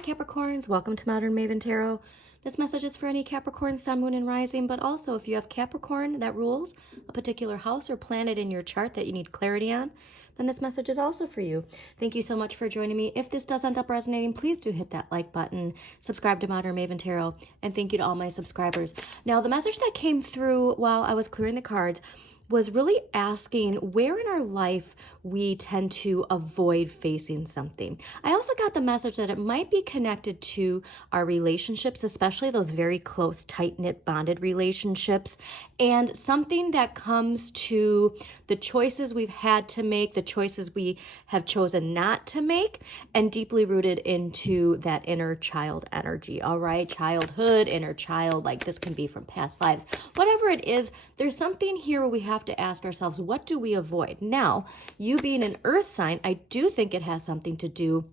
Hi Capricorns, welcome to Modern Maven Tarot. This message is for any Capricorn, Sun, Moon, and Rising, but also if you have Capricorn that rules a particular house or planet in your chart that you need clarity on, then this message is also for you. Thank you so much for joining me. If this does end up resonating, please do hit that like button, subscribe to Modern Maven Tarot, and thank you to all my subscribers. Now, the message that came through while I was clearing the cards was really asking where in our life we tend to avoid facing something. I also got the message that it might be connected to our relationships, especially those very close, tight-knit, bonded relationships, and something that comes to the choices we've had to make, the choices we have chosen not to make, and deeply rooted into that inner child energy, all right? Childhood, inner child, like this can be from past lives. Whatever it is, there's something here where we have to ask ourselves, what do we avoid? Now, you being an earth sign, I do think it has something to do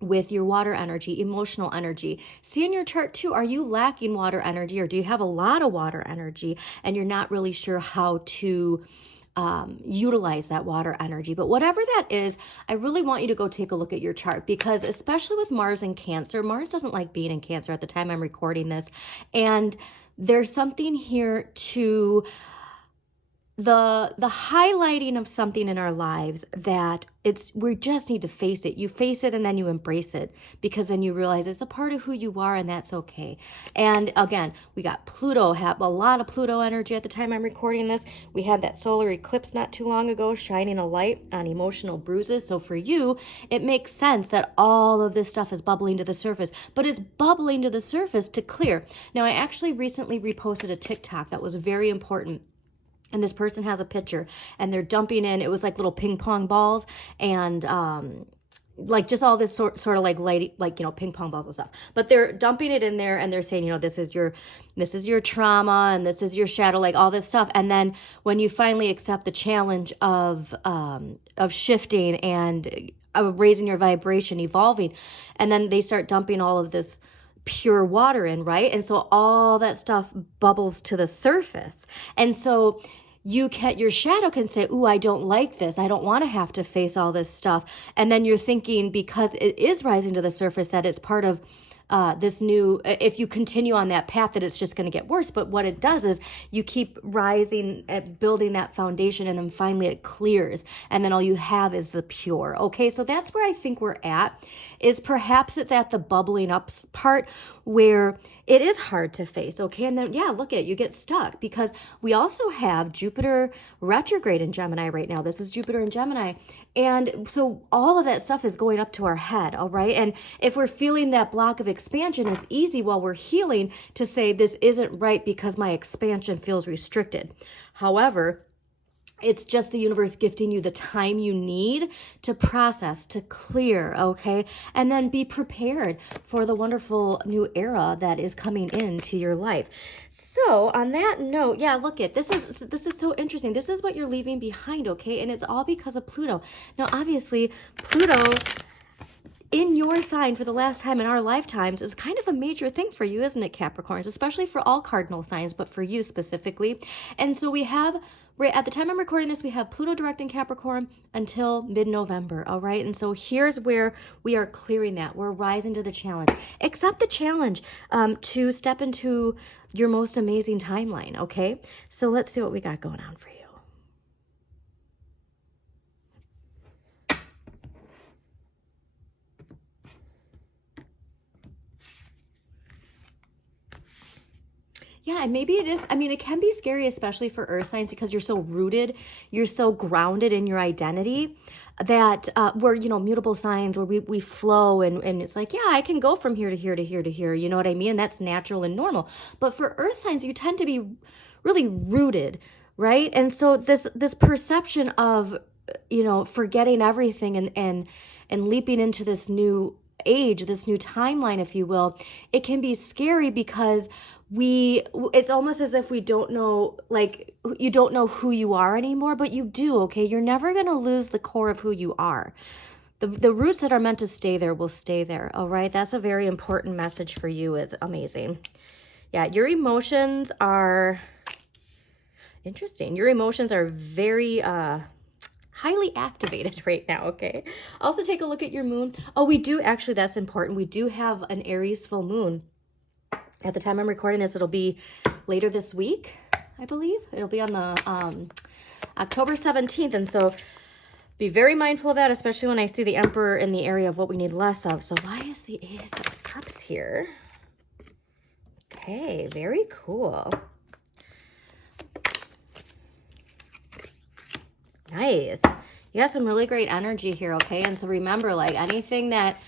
with your water energy, emotional energy. See in your chart too, are you lacking water energy, or do you have a lot of water energy and you're not really sure how to utilize that water energy? But whatever that is, I really want you to go take a look at your chart, because especially with Mars in Cancer, Mars doesn't like being in Cancer at the time I'm recording this. And there's something here to the highlighting of something in our lives that we just need to face it. You face it and then you embrace it, because then you realize it's a part of who you are, and that's okay. And again, we got Pluto, have a lot of Pluto energy at the time I'm recording this. We had that solar eclipse not too long ago shining a light on emotional bruises. So for you, it makes sense that all of this stuff is bubbling to the surface, but it's bubbling to the surface to clear. Now, I actually recently reposted a TikTok that was very important. And this person has a picture and they're dumping in, it was like little ping pong balls and like just all this sort of like ping pong balls and stuff. But they're dumping it in there and they're saying, this is your trauma and this is your shadow, like all this stuff. And then when you finally accept the challenge of shifting and raising your vibration, evolving, and then they start dumping all of this pure water in, right? And so all that stuff bubbles to the surface. And so your shadow can say, ooh, I don't like this. I don't want to have to face all this stuff. And then you're thinking, because it is rising to the surface, that it's part of this new, if you continue on that path, that it's just going to get worse. But what it does is you keep rising and building that foundation, and then finally it clears, and then all you have is the pure. Okay, so that's where I think we're at, is perhaps it's at the bubbling up part where it is hard to face. Okay, and then look at, you get stuck, because we also have Jupiter retrograde in Gemini right now. This is Jupiter in Gemini, and so all of that stuff is going up to our head. All right, and if we're feeling that block of expansion, it's easy while we're healing to say this isn't right because my expansion feels restricted. However, it's just the universe gifting you the time you need to process, to clear, okay? And then be prepared for the wonderful new era that is coming into your life. So on that note, look at this is so interesting. This is what you're leaving behind, okay? And it's all because of Pluto. Now, obviously, Pluto in your sign for the last time in our lifetimes is kind of a major thing for you, isn't it, Capricorns? Especially for all cardinal signs, but for you specifically. And so we have, at the time I'm recording this, we have Pluto direct in Capricorn until mid-November, all right? And so here's where we are clearing that. We're rising to the challenge. Accept the challenge to step into your most amazing timeline, okay? So let's see what we got going on for you. Yeah, and maybe it is, it can be scary, especially for earth signs, because you're so rooted, you're so grounded in your identity that we're, mutable signs where we flow and it's like, I can go from here to here to here to here. You know what I mean? And that's natural and normal. But for earth signs, you tend to be really rooted, right? And so this perception of, forgetting everything and leaping into this new age, this new timeline, if you will, it can be scary because it's almost as if we don't know, like you don't know who you are anymore, but you do, okay? You're never going to lose the core of who you are. The roots that are meant to stay there will stay there, all right? That's a very important message for you. Is amazing. Yeah, your emotions are interesting. Your emotions are very highly activated right now, okay? Also take a look at your moon. Oh, we do, actually, that's important. We do have an Aries full moon. At the time I'm recording this, it'll be later this week, I believe. It'll be on the October 17th, and so be very mindful of that, especially when I see the Emperor in the area of what we need less of. So why is the Ace of Cups here? Okay, very cool. Nice. You have some really great energy here, okay? And so remember, like, anything that,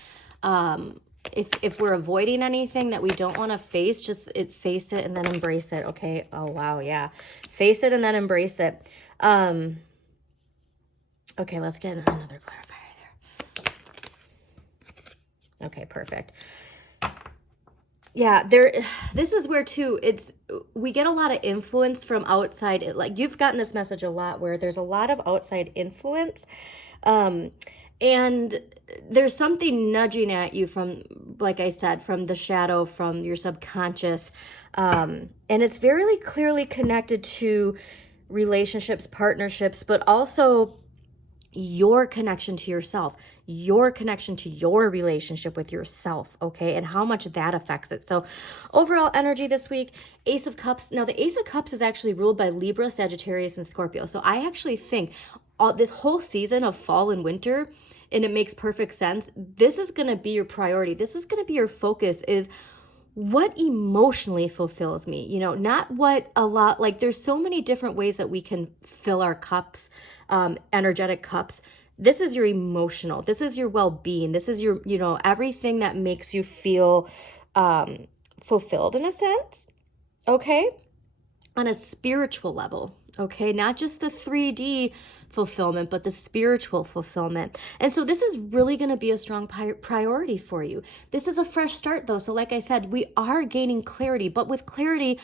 if we're avoiding anything that we don't want to face, just face it and then embrace it, okay? Oh, wow, yeah. Face it and then embrace it. Okay, let's get another clarifier there. Okay, perfect. Yeah, this is where too, we get a lot of influence from outside. Like, you've gotten this message a lot where there's a lot of outside influence. And there's something nudging at you from, like I said, from the shadow, from your subconscious. And it's very clearly connected to relationships, partnerships, but also your connection to yourself, your connection to your relationship with yourself, okay, and how much that affects it. So overall energy this week, Ace of Cups. Now, the Ace of Cups is actually ruled by Libra, Sagittarius, and Scorpio. So I actually think this whole season of fall and winter, and it makes perfect sense, this is going to be your priority. This is going to be your focus, is what emotionally fulfills me, you know, not what like there's so many different ways that we can fill our cups, energetic cups. This is your emotional, this is your well-being, this is your, you know, everything that makes you feel fulfilled in a sense, okay, on a spiritual level, okay, not just the 3D fulfillment, but the spiritual fulfillment. And so this is really going to be a strong priority for you. This is a fresh start though. So like I said, we are gaining clarity, but with clarity,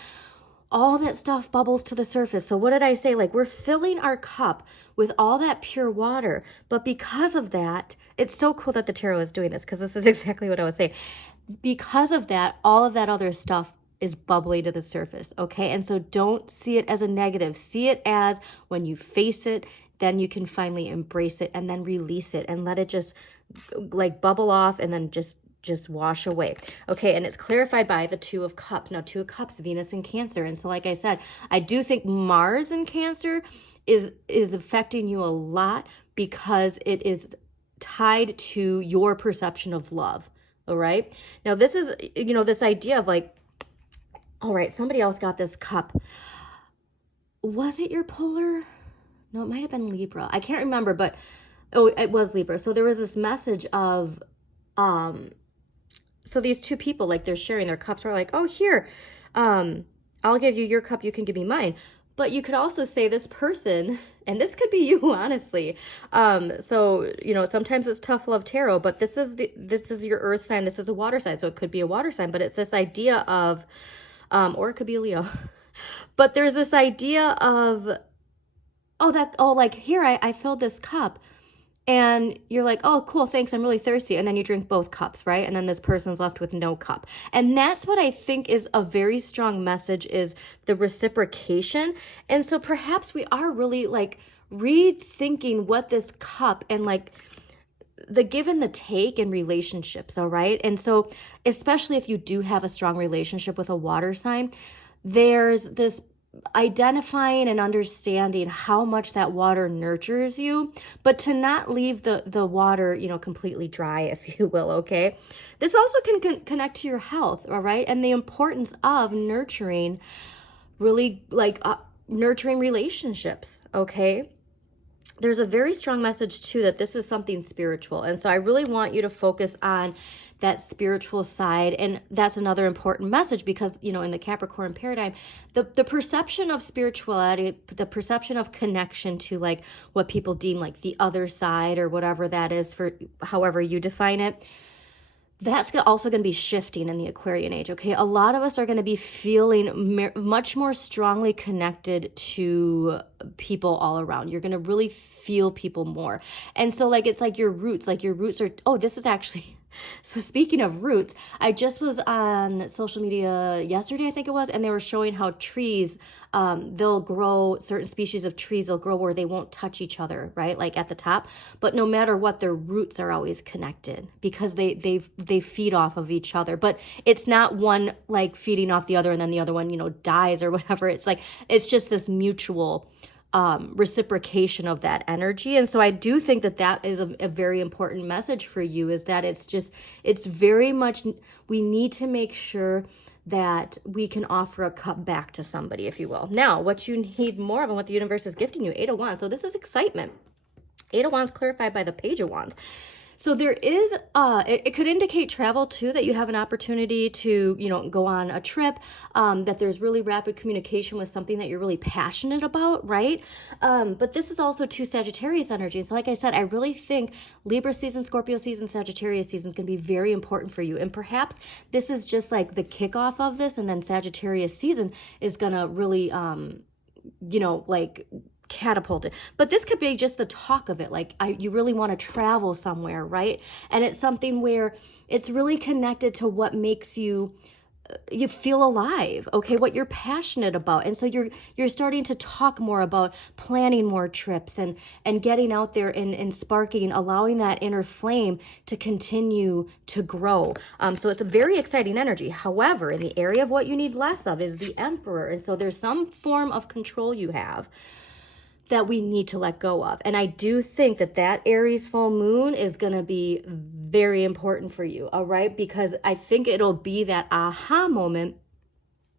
all that stuff bubbles to the surface. So what did I say? Like, we're filling our cup with all that pure water. But because of that, it's so cool that the tarot is doing this, because this is exactly what I was saying. Because of that, all of that other stuff is bubbling to the surface, okay? And so don't see it as a negative. See it as, when you face it, then you can finally embrace it and then release it and let it just like bubble off and then just wash away. Okay, and it's clarified by the Two of Cups. Now, Two of Cups, Venus in Cancer. And so like I said, I do think Mars in Cancer is affecting you a lot, because it is tied to your perception of love, all right? Now, this is, you know, this idea of like, all right, somebody else got this cup. Was it your polar? No, it might have been Libra. I can't remember, but oh, it was Libra. So there was this message of, so these two people, like, they're sharing their cups. Are like, oh, here, I'll give you your cup, you can give me mine. But you could also say this person, and this could be you, honestly. So, you know, sometimes it's tough love tarot, but this is your earth sign. This is a water sign. So it could be a water sign, but it's this idea of, or it could be a Leo. But there's this idea of, like, here, I filled this cup. And you're like, oh, cool, thanks, I'm really thirsty. And then you drink both cups, right? And then this person's left with no cup. And that's what I think is a very strong message, is the reciprocation. And so perhaps we are really like rethinking what this cup and like the give and the take in relationships, all right? And so especially if you do have a strong relationship with a water sign, there's this identifying and understanding how much that water nurtures you, but to not leave the water, you know, completely dry, if you will, okay? This also can connect to your health, all right? And the importance of nurturing, really like nurturing relationships, okay? There's a very strong message too that this is something spiritual. And so I really want you to focus on that spiritual side. And that's another important message, because, you know, in the Capricorn paradigm, the perception of spirituality, the perception of connection to like what people deem like the other side, or whatever that is, for however you define it, that's also going to be shifting in the Aquarian age, okay? A lot of us are going to be feeling much more strongly connected to people all around. You're going to really feel people more. And so like, it's like your roots are, oh, this is actually, So speaking of roots, I just was on social media yesterday, I think it was, and they were showing how trees, they'll grow, certain species of trees, they'll grow where they won't touch each other, right? Like at the top, but no matter what, their roots are always connected because they feed off of each other. But it's not one like feeding off the other and then the other one, dies or whatever. It's like, it's just this mutual reciprocation of that energy. And so I do think that that is a very important message for you, is that it's very much, we need to make sure that we can offer a cup back to somebody, if you will. Now, what you need more of and what the universe is gifting you, 8 of Wands. So this is excitement. 8 of Wands clarified by the Page of Wands. So there is, it could indicate travel too, that you have an opportunity to, go on a trip, that there's really rapid communication with something that you're really passionate about, right? But this is also too Sagittarius energy. And so like I said, I really think Libra season, Scorpio season, Sagittarius season is going to be very important for you. And perhaps this is just like the kickoff of this, and then Sagittarius season is going to really, catapulted. But this could be just the talk of it. Like you really want to travel somewhere, right? And it's something where it's really connected to what makes you feel alive, okay, what you're passionate about. And so you're starting to talk more about planning more trips and getting out there and sparking, allowing that inner flame to continue to grow. So it's a very exciting energy. However, in the area of what you need less of is the Emperor. And so there's some form of control you have that we need to let go of. And I do think that Aries full moon is going to be very important for you, all right? Because I think it'll be that aha moment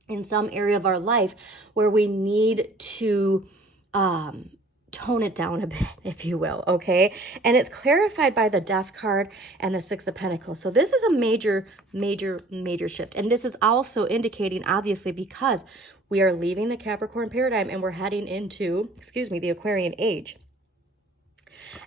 in some area of our life where we need to tone it down a bit, if you will, okay? And it's clarified by the Death card and the Six of Pentacles. So this is a major, major, major shift. And this is also indicating, obviously, because we are leaving the Capricorn paradigm and we're heading into, the Aquarian age.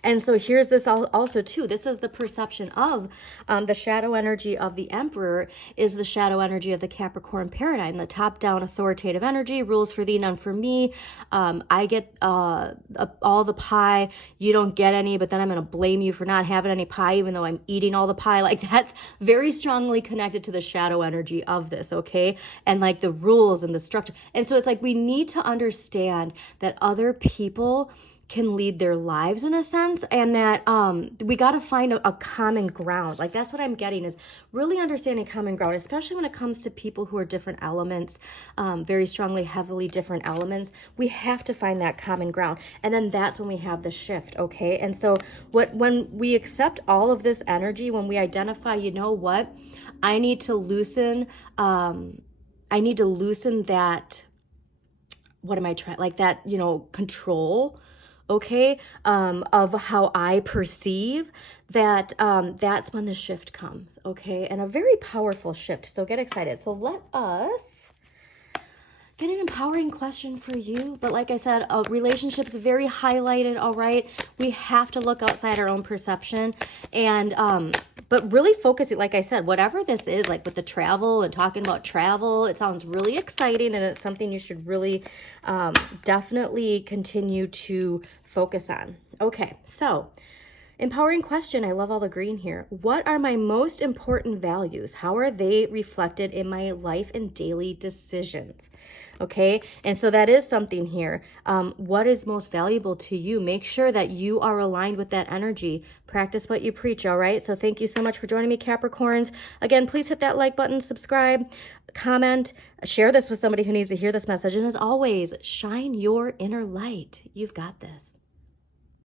And so here's this also too. This is the perception of the shadow energy of the Emperor is the shadow energy of the Capricorn paradigm. The top-down authoritative energy, rules for thee, none for me. I get all the pie. You don't get any, but then I'm going to blame you for not having any pie, even though I'm eating all the pie. Like that's very strongly connected to the shadow energy of this, okay? And like the rules and the structure. And so it's like we need to understand that other people can lead their lives in a sense, and that we got to find a common ground. Like that's what I'm getting, is really understanding common ground, especially when it comes to people who are different elements, very strongly, heavily different elements. We have to find that common ground, and then that's when we have the shift, okay? And so when we accept all of this energy, when we identify, you know what, I need to loosen that, what am I trying, like that, control, okay, of how I perceive that, that's when the shift comes, okay? And a very powerful shift, so get excited. So let us get an empowering question for you. But like I said, relationships very highlighted, all right? We have to look outside our own perception and, but really focus it, like I said, whatever this is, like with the travel and talking about travel, it sounds really exciting and it's something you should really definitely continue to focus on. Okay, so empowering question. I love all the green here. What are my most important values? How are they reflected in my life and daily decisions? Okay, and so that is something here. What is most valuable to you? Make sure that you are aligned with that energy. Practice what you preach, all right? So thank you so much for joining me, Capricorns. Again, please hit that like button, subscribe, comment, share this with somebody who needs to hear this message. And as always, shine your inner light. You've got this.